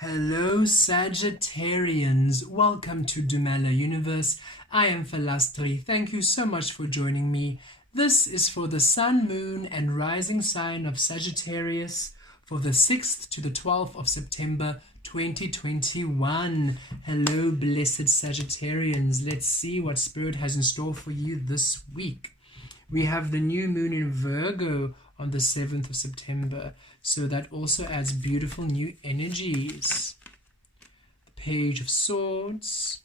Hello Sagittarians, welcome to Dumela Universe. I am Vel Astri. Thank you so much for joining me. This is for the Sun, Moon and Rising sign of Sagittarius for the 6th to the 12th of September 2021. Hello blessed Sagittarians. Let's see what Spirit has in store for you this week. We have the new moon in Virgo on the 7th of September. So that also adds beautiful new energies. Page of Swords.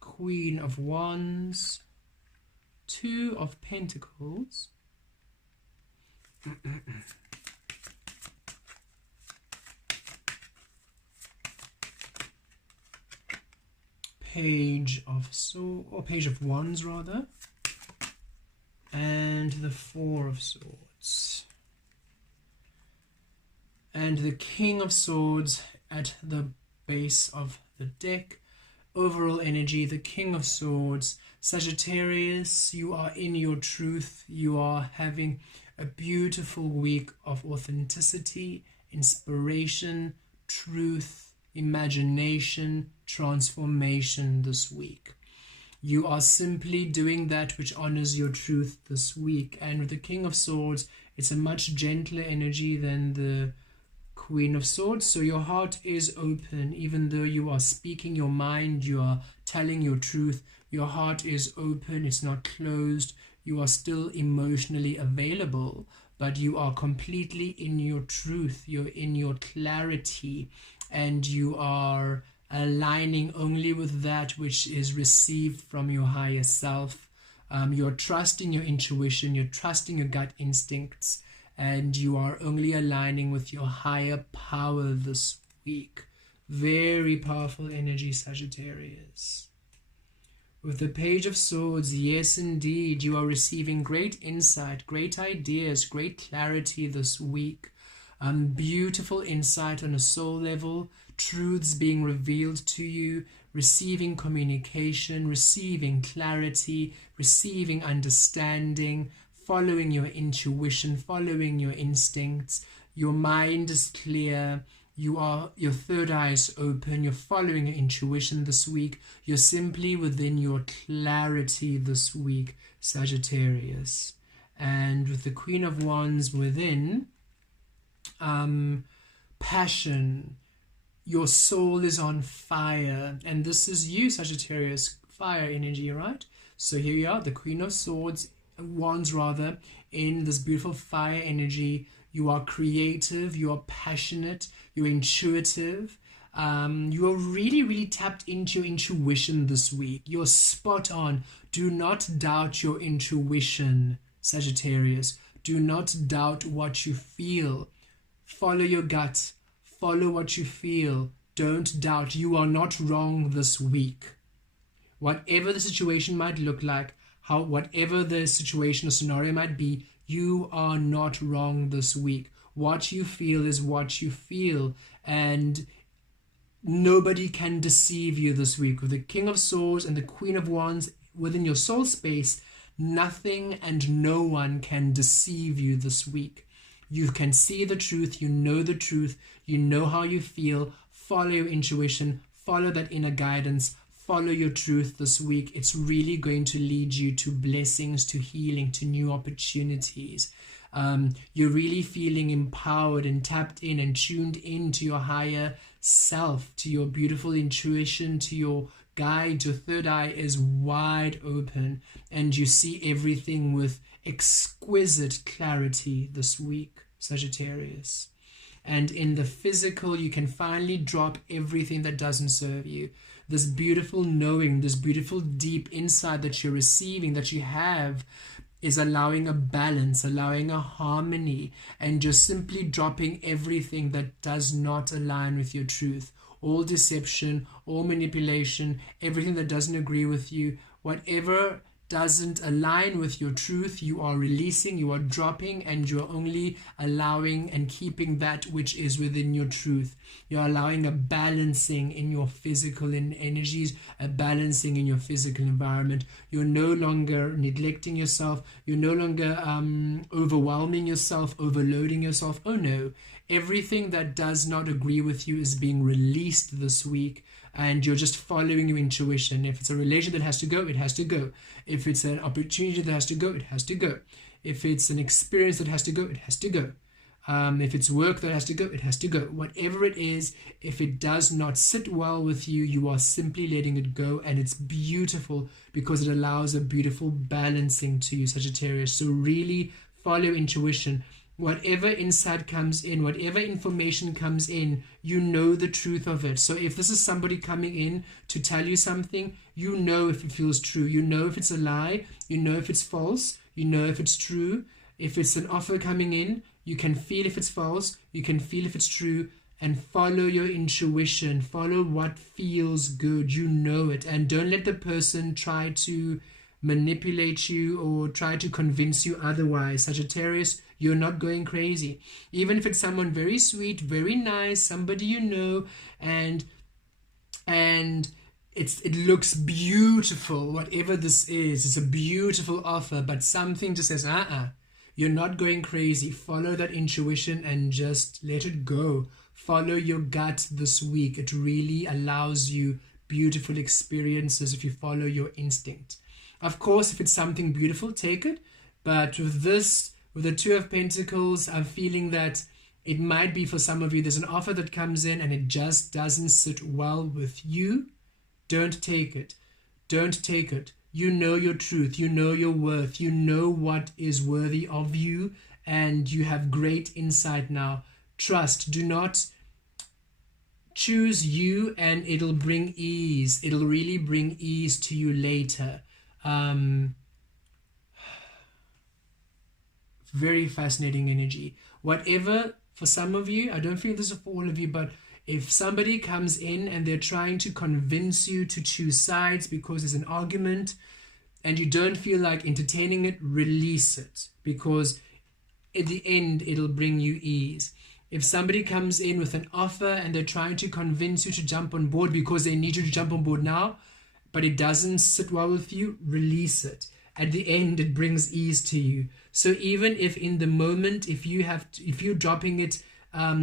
Queen of Wands. Two of Pentacles. Page of Swords, or Page of Wands rather. And the Four of Swords. And the King of Swords at the base of the deck. Overall energy, the King of Swords. Sagittarius, you are in your truth. You are having a beautiful week of authenticity, inspiration, truth, imagination, transformation this week. You are simply doing that which honors your truth this week. And with the King of Swords, it's a much gentler energy than the Queen of Swords. So your heart is open. Even though you are speaking your mind, you are telling your truth, your heart is open. It's not closed. You are still emotionally available, but you are completely in your truth. You're in your clarity, and you are aligning only with that which is received from your higher self. You're trusting your intuition, you're trusting your gut instincts, and you are only aligning with your higher power this week. Very powerful energy, Sagittarius. With the Page of Swords, yes indeed, you are receiving great insight, great ideas, great clarity this week. Beautiful insight on a soul level, truths being revealed to you, receiving communication, receiving clarity, receiving understanding, following your intuition, following your instincts. Your mind is clear. Your third eye is open. You're following your intuition this week. You're simply within your clarity this week, Sagittarius. And with the Queen of Wands within, passion, your soul is on fire, and this is you, Sagittarius, fire energy, right? So here you are, the Queen of Wands rather, in this beautiful fire energy. You are creative, you are passionate, you're intuitive, you are really tapped into your intuition this week. You're spot on. Do not doubt your intuition, Sagittarius. Do not doubt what you feel. Follow your gut. Follow what you feel. Don't doubt. You are not wrong this week. Whatever the situation might look like, whatever the situation or scenario might be, you are not wrong this week. What you feel is what you feel, and nobody can deceive you this week. With the King of Swords and the Queen of Wands within your soul space, nothing and no one can deceive you this week. You can see the truth, you know the truth, you know how you feel. Follow your intuition, follow that inner guidance, follow your truth this week. It's really going to lead you to blessings, to healing, to new opportunities. You're really feeling empowered and tapped in and tuned into your higher self, to your beautiful intuition, to your guide. Your third eye is wide open, and you see everything with exquisite clarity this week, Sagittarius. And in the physical, you can finally drop everything that doesn't serve you. This beautiful knowing, this beautiful deep insight that you're receiving, that you have, is allowing a balance, allowing a harmony, and just simply dropping everything that does not align with your truth. All deception, all manipulation, everything that doesn't agree with you, whatever doesn't align with your truth, you are releasing, you are dropping, and you are only allowing and keeping that which is within your truth. You're allowing a balancing in your physical energies, a balancing in your physical environment. You're no longer neglecting yourself. You're no longer overwhelming yourself, overloading yourself. Oh no, everything that does not agree with you is being released this week. And you're just following your intuition. If it's a relation that has to go, it has to go. If it's an opportunity that has to go, it has to go. If it's an experience that has to go, it has to go. If it's work that has to go, it has to go. Whatever it is, if it does not sit well with you, you are simply letting it go. And it's beautiful because it allows a beautiful balancing to you, Sagittarius. So really follow intuition. Whatever insight comes in, whatever information comes in, you know the truth of it. So if this is somebody coming in to tell you something, you know if it feels true. You know if it's a lie. You know if it's false. You know if it's true. If it's an offer coming in, you can feel if it's false. You can feel if it's true. And follow your intuition. Follow what feels good. You know it. And don't let the person try to manipulate you or try to convince you otherwise. Sagittarius, you're not going crazy. Even if it's someone very sweet, very nice, somebody you know, and it looks beautiful, whatever this is, it's a beautiful offer, but something just says, you're not going crazy. Follow that intuition and just let it go. Follow your gut this week. It really allows you beautiful experiences if you follow your instinct. Of course, if it's something beautiful, take it. But with this, with the Two of Pentacles, I'm feeling that it might be for some of you, there's an offer that comes in and it just doesn't sit well with you. Don't take it. Don't take it. You know your truth. You know your worth. You know what is worthy of you. And you have great insight now. Trust. Do not choose you and it'll bring ease. It'll really bring ease to you later. Very fascinating energy. Whatever, for some of you, I don't feel this is for all of you, but if somebody comes in and they're trying to convince you to choose sides because there's an argument and you don't feel like entertaining it, release it, because at the end it'll bring you ease. If somebody comes in with an offer and they're trying to convince you to jump on board because they need you to jump on board now, but it doesn't sit well with you, release it. At the end, it brings ease to you. So even if in the moment, if you're dropping it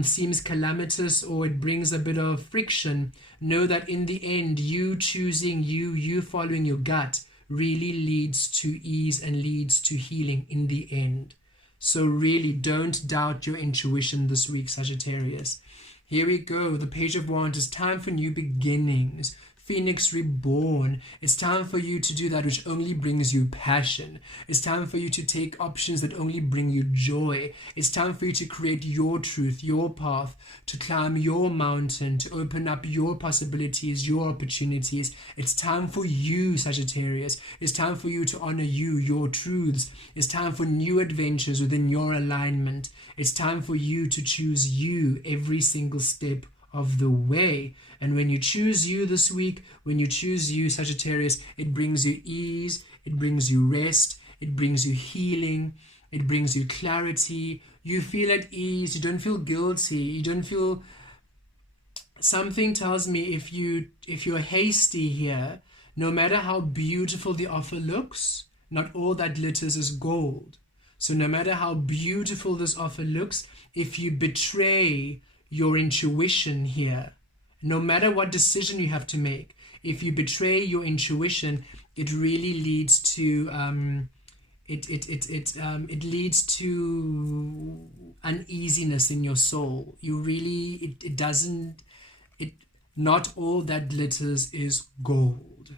seems calamitous or it brings a bit of friction, know that in the end, you choosing you following your gut really leads to ease and leads to healing in the end. So really don't doubt your intuition this week, Sagittarius. Here we go. The Page of Wands. It's time for new beginnings. Phoenix reborn. It's time for you to do that which only brings you passion. It's time for you to take options that only bring you joy. It's time for you to create your truth, your path, to climb your mountain, to open up your possibilities, your opportunities. It's time for you, Sagittarius. It's time for you to honor you, your truths. It's time for new adventures within your alignment. It's time for you to choose you every single step of the way. And when you choose you this week, when you choose you, Sagittarius, it brings you ease, it brings you rest, it brings you healing, it brings you clarity. You feel at ease, you don't feel guilty, you don't feel... Something tells me if you're hasty here, no matter how beautiful the offer looks, not all that glitters is gold. So no matter how beautiful this offer looks, if you betray your intuition here, no matter what decision you have to make, if you betray your intuition, it really leads to it leads to uneasiness in your soul. You really not all that glitters is gold.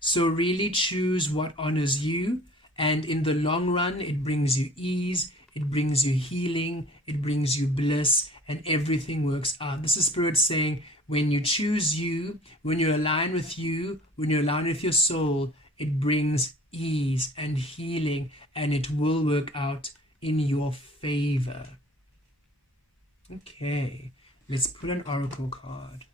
So really choose what honors you, and in the long run it brings you ease, it brings you healing, it brings you bliss, and everything works out. This is Spirit saying, when you choose you, when you align with you, when you align with your soul, it brings ease and healing, and it will work out in your favor. Okay, let's put an oracle card.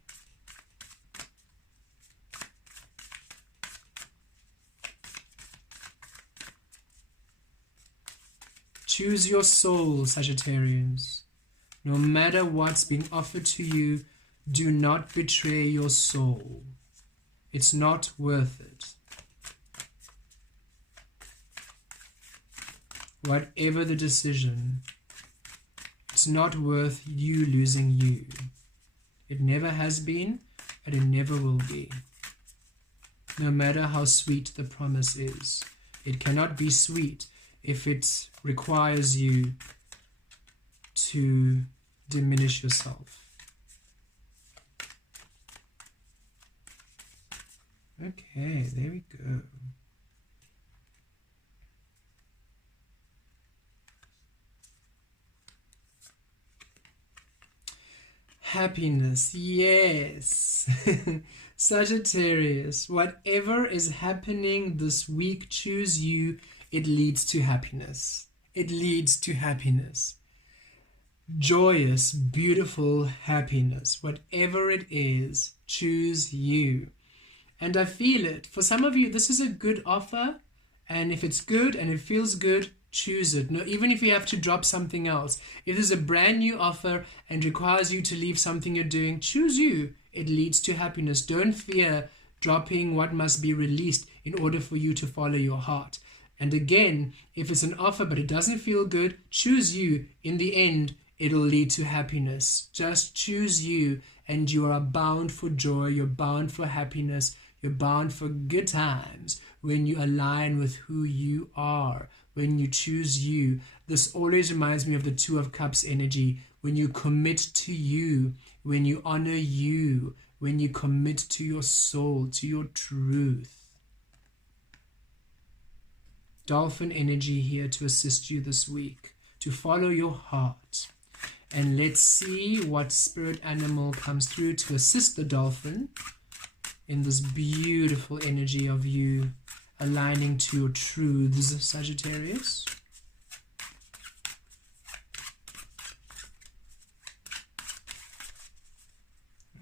Choose your soul, Sagittarius. No matter what's being offered to you, do not betray your soul. It's not worth it. Whatever the decision, it's not worth you losing you. It never has been, and it never will be. No matter how sweet the promise is. It cannot be sweet if it requires you to diminish yourself. Okay, there we go. Happiness, yes. Sagittarius, whatever is happening this week, choose you. It leads to happiness. It leads to happiness. Joyous, beautiful happiness. Whatever it is, choose you. And I feel it. For some of you, this is a good offer. And if it's good and it feels good, choose it. No, even if you have to drop something else. If there's a brand new offer and requires you to leave something you're doing, choose you. It leads to happiness. Don't fear dropping what must be released in order for you to follow your heart. And again, if it's an offer but it doesn't feel good, choose you. In the end, it'll lead to happiness. Just choose you, and you are bound for joy. You're bound for happiness. You're bound for good times when you align with who you are, when you choose you. This always reminds me of the Two of Cups energy. When you commit to you, when you honor you, when you commit to your soul, to your truth. Dolphin energy here to assist you this week, to follow your heart. And let's see what spirit animal comes through to assist the dolphin in this beautiful energy of you aligning to your truths, Sagittarius.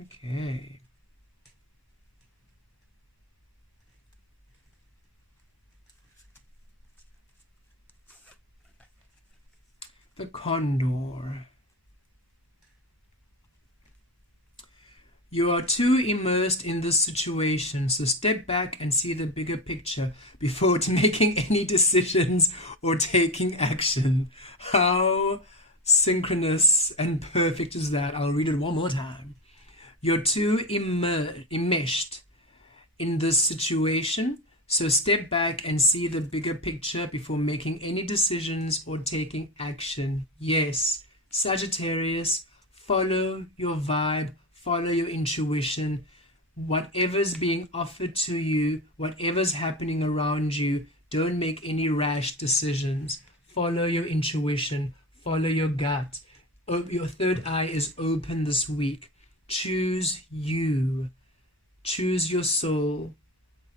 Okay. The Condor. You are too immersed in this situation, so step back and see the bigger picture before making any decisions or taking action. How synchronous and perfect is that? I'll read it one more time. You're too enmeshed in this situation, so step back and see the bigger picture before making any decisions or taking action. Yes, Sagittarius, follow your vibe, follow your intuition. Whatever's being offered to you, whatever's happening around you, don't make any rash decisions. Follow your intuition, follow your gut. Your third eye is open this week. Choose you. Choose your soul.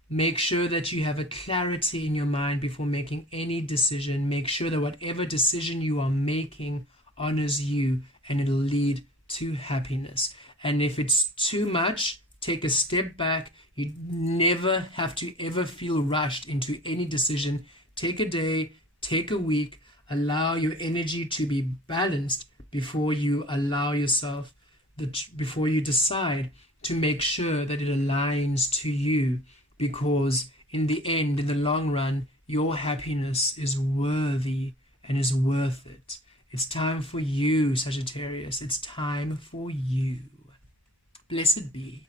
Make sure that you have a clarity in your mind before making any decision. Make sure that whatever decision you are making honors you, and it'll lead to happiness. And if it's too much, take a step back. You never have to ever feel rushed into any decision. Take a day, take a week, allow your energy to be balanced before you allow yourself, before you decide to make sure that it aligns to you. Because in the end, in the long run, your happiness is worthy and is worth it. It's time for you, Sagittarius. It's time for you. Blessed be.